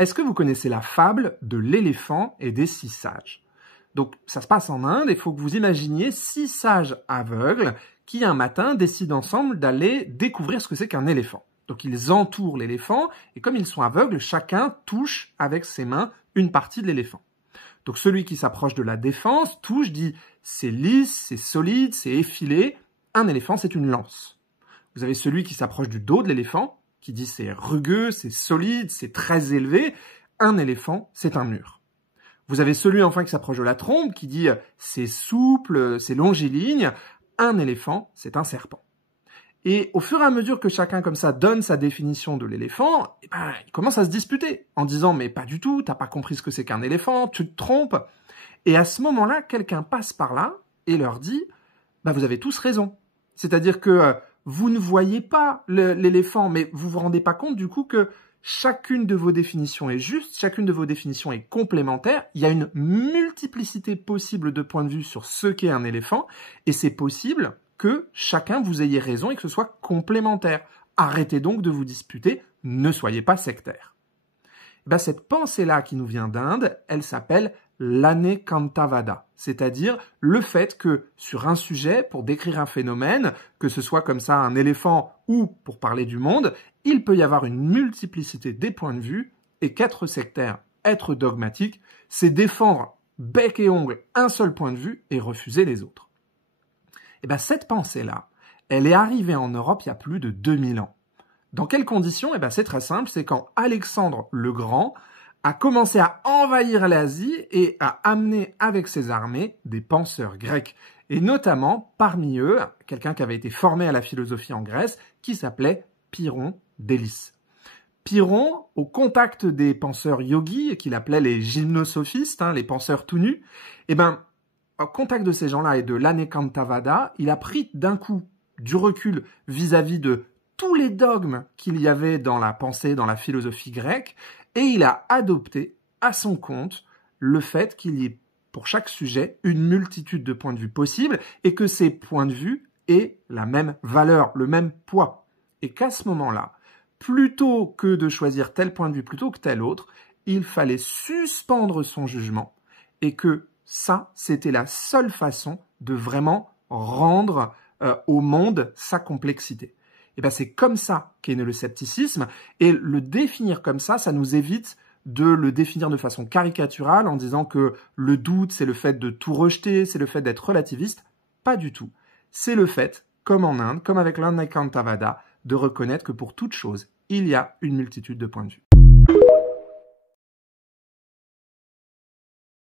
Est-ce que vous connaissez la fable de l'éléphant et des 6 sages? Donc, ça se passe en Inde et il faut que vous imaginiez 6 sages aveugles qui, un matin, décident ensemble d'aller découvrir ce que c'est qu'un éléphant. Donc, ils entourent l'éléphant et comme ils sont aveugles, chacun touche avec ses mains une partie de l'éléphant. Donc, celui qui s'approche de la défense touche, dit « c'est lisse, c'est solide, c'est effilé, un éléphant, c'est une lance ». Vous avez celui qui s'approche du dos de l'éléphant, qui dit c'est rugueux, c'est solide, c'est très élevé. Un éléphant, c'est un mur. Vous avez celui enfin qui s'approche de la trompe, qui dit c'est souple, c'est longiligne. Un éléphant, c'est un serpent. Et au fur et à mesure que chacun comme ça donne sa définition de l'éléphant, il commence à se disputer en disant mais pas du tout, t'as pas compris ce que c'est qu'un éléphant, tu te trompes. Et à ce moment-là, quelqu'un passe par là et leur dit vous avez tous raison. C'est-à-dire que vous ne voyez pas l'éléphant, mais vous vous rendez pas compte du coup que chacune de vos définitions est juste, chacune de vos définitions est complémentaire. Il y a une multiplicité possible de points de vue sur ce qu'est un éléphant, et c'est possible que chacun vous ayez raison et que ce soit complémentaire. Arrêtez donc de vous disputer, ne soyez pas sectaires. Cette pensée-là qui nous vient d'Inde, elle s'appelle l'anekantavada, c'est-à-dire le fait que sur un sujet, pour décrire un phénomène, que ce soit comme ça un éléphant ou pour parler du monde, il peut y avoir une multiplicité des points de vue et qu'être sectaire, être dogmatique, c'est défendre bec et ongle un seul point de vue et refuser les autres. Cette pensée-là, elle est arrivée en Europe il y a plus de 2000 ans. Dans quelles conditions? C'est très simple, c'est quand Alexandre le Grand a commencé à envahir l'Asie et à amener avec ses armées des penseurs grecs. Et notamment, parmi eux, quelqu'un qui avait été formé à la philosophie en Grèce, qui s'appelait Pyrrhon d'Élis. Pyrrhon, au contact des penseurs yogis, qu'il appelait les gymnosophistes, les penseurs tout nus, au contact de ces gens-là et de l'anekantavada, il a pris d'un coup du recul vis-à-vis de tous les dogmes qu'il y avait dans la pensée, dans la philosophie grecque, et il a adopté à son compte le fait qu'il y ait pour chaque sujet une multitude de points de vue possibles et que ces points de vue aient la même valeur, le même poids. Et qu'à ce moment-là, plutôt que de choisir tel point de vue plutôt que tel autre, il fallait suspendre son jugement et que ça, c'était la seule façon de vraiment rendre au monde sa complexité. C'est comme ça qu'est né le scepticisme, et le définir comme ça nous évite de le définir de façon caricaturale en disant que le doute, c'est le fait de tout rejeter, c'est le fait d'être relativiste. Pas du tout. C'est le fait, comme en Inde, comme avec l'anekantavada, de reconnaître que pour toute chose, il y a une multitude de points de vue.